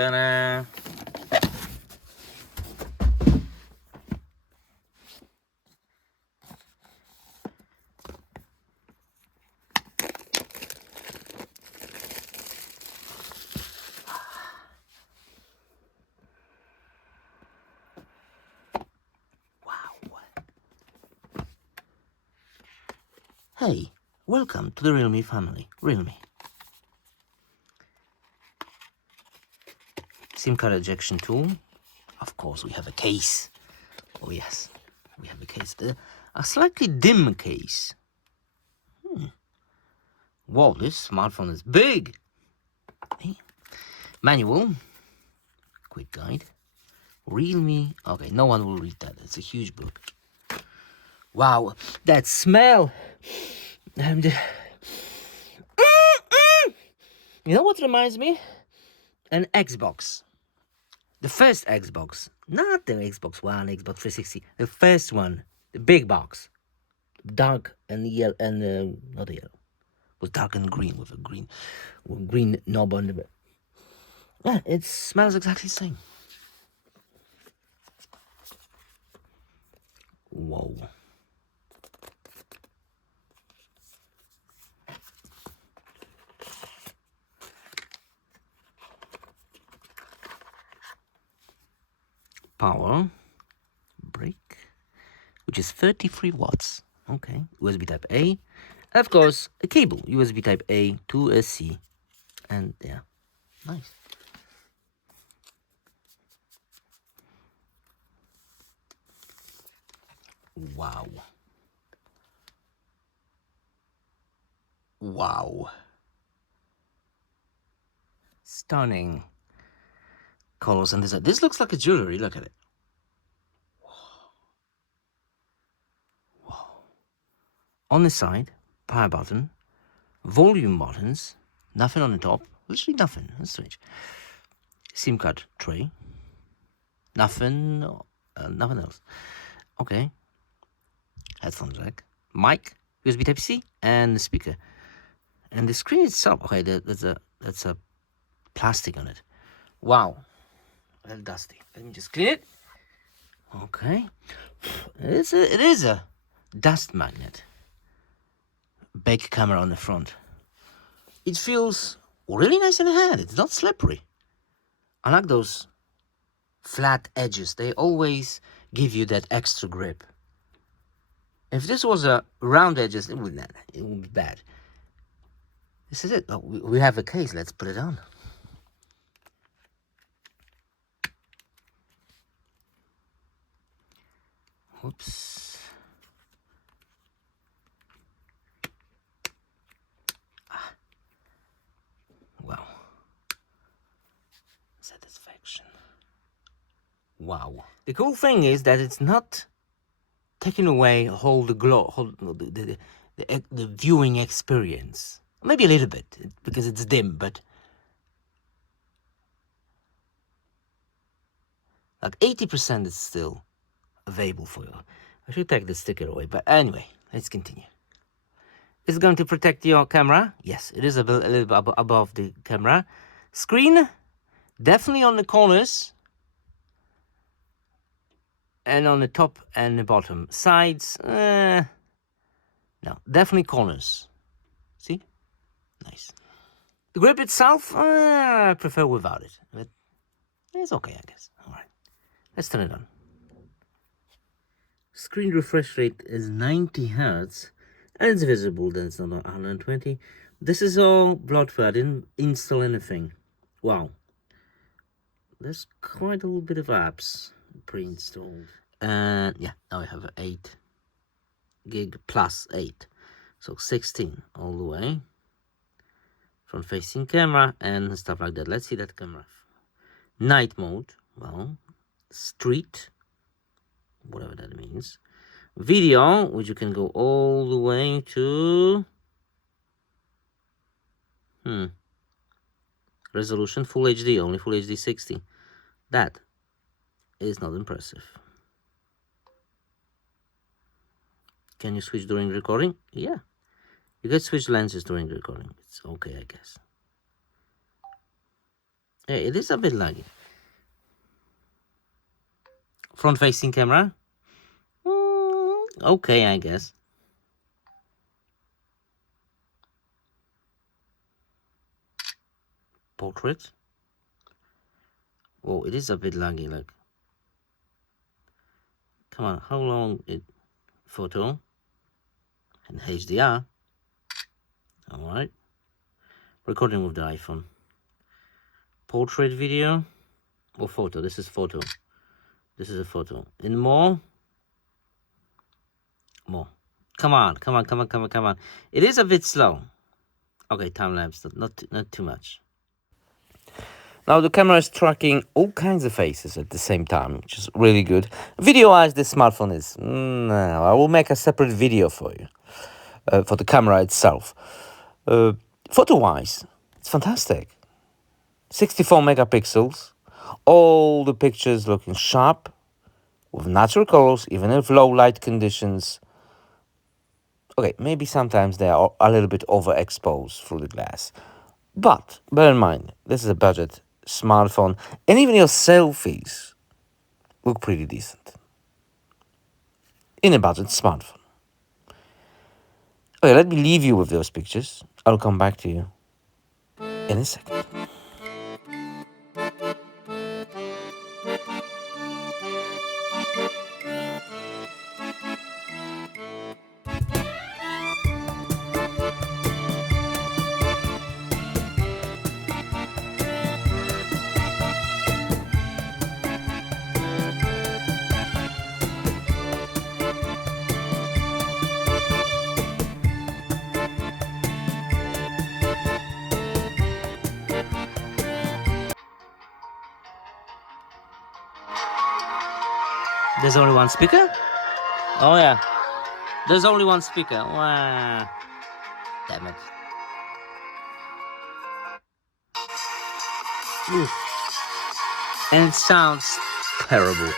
Ta-da! Hey, welcome to the Realme family. Realme. SIM card ejection tool. Of course, we have a case. Oh yes, we have a case. A slightly dim case. Whoa, this smartphone is big. Hey. Manual. Quick guide. Realme. Okay, no one will read that. It's a huge book. Wow, that smell. And you know what reminds me? An Xbox. The first Xbox. Not the Xbox One, Xbox 360. The first one. The big box. Dark and yellow, and not yellow. It was dark and green with a green knob on the. Yeah, it smells exactly the same. Whoa. Power brick, which is 33 watts. Okay, USB type A. Of course, a cable, USB type A to a C. And yeah, nice. Wow. Wow. Stunning colors and design. This looks like a jewelry. Look at it. Wow. On the side, power button, volume buttons, nothing on the top. Literally nothing. That's strange. SIM card tray. Nothing. Nothing else. Okay. Headphone jack. Mic. USB Type C and the speaker. And the screen itself. Okay, that's a plastic on it. Wow. A little dusty. Let me just clean it. Okay. It is a dust magnet. Big camera on the front. It feels really nice in the hand. It's not slippery. I like those flat edges. They always give you that extra grip. If this was a round edges, it would be bad. This is it. Oh, we have a case. Let's put it on. Oops. Wow. Satisfaction. Wow. The cool thing is that it's not taking away the viewing experience. Maybe a little bit because it's dim, but like 80% is still available for you. I should take the sticker away, but anyway, let's continue. Is it going to protect your camera? Yes, it is a little bit above the camera. Screen, definitely on the corners. And on the top and the bottom. Sides, no, definitely corners. See? Nice. The grip itself, I prefer without it. But it's okay, I guess. All right. Let's turn it on. Screen refresh rate is 90 Hertz. And it's visible, then it's not 120. This is all bloatware. I didn't install anything. Wow. There's quite a little bit of apps pre-installed. And yeah, now I have 8 gig plus 8. So 16 all the way. Front facing camera and stuff like that. Let's see that camera. Night mode. Well, street. Whatever that means. Video, which you can go all the way to resolution full HD, only full HD 60. That is not impressive. Can you switch during recording? Yeah. You can switch lenses during recording. It's okay, I guess. Yeah, it is a bit laggy. Front-facing camera. Okay, I guess. Portrait. Oh, it is a bit laggy. Like, come on, how long it? Photo and HDR. All right. Recording with the iPhone. Portrait video or photo. This is photo. This is a photo. In more. Come on, come on, come on, come on, come on. It is a bit slow. Okay, time lapse, not too much. Now the camera is tracking all kinds of faces at the same time, which is really good. Video-wise, this smartphone is... no, I will make a separate video for you, for the camera itself. Photo-wise, it's fantastic. 64 megapixels, all the pictures looking sharp, with natural colors, even in low light conditions. Okay, maybe sometimes they are a little bit overexposed through the glass. But bear in mind, this is a budget smartphone, and even your selfies look pretty decent in a budget smartphone. Okay, let me leave you with those pictures. I'll come back to you in a second. There's only one speaker? Oh yeah. There's only one speaker. Wow. Damn it. Oof. And it sounds terrible.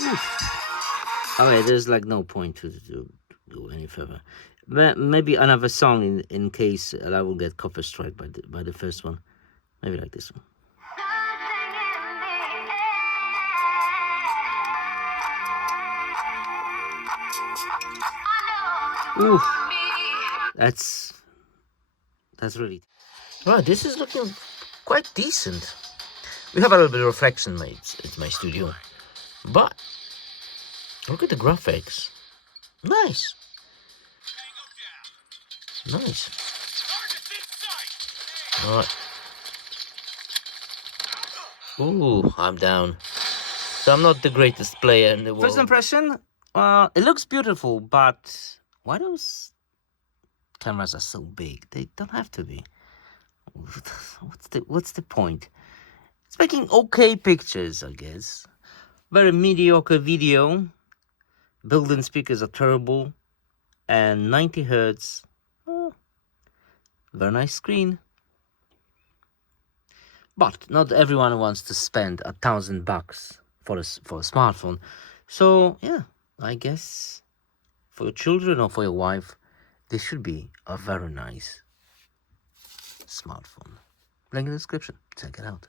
Oof. Okay, there's like no point to go any further. Maybe another song in case I will get copy strike by the first one. Maybe like this one. Oof. That's really right. This is looking quite decent. We have a little bit of reflection made in my studio, but look at the graphics. Nice. Nice. All right. Ooh, I'm down. So I'm not the greatest player in the world. First impression, it looks beautiful, but why those cameras are so big? They don't have to be. What's the point? It's making okay pictures, I guess. Very mediocre video. Built-in speakers are terrible, and 90 hertz. Very nice screen. But not everyone wants to spend $1,000 for a smartphone. So yeah, I guess for your children or for your wife, this should be a very nice smartphone. Link in the description. Check it out.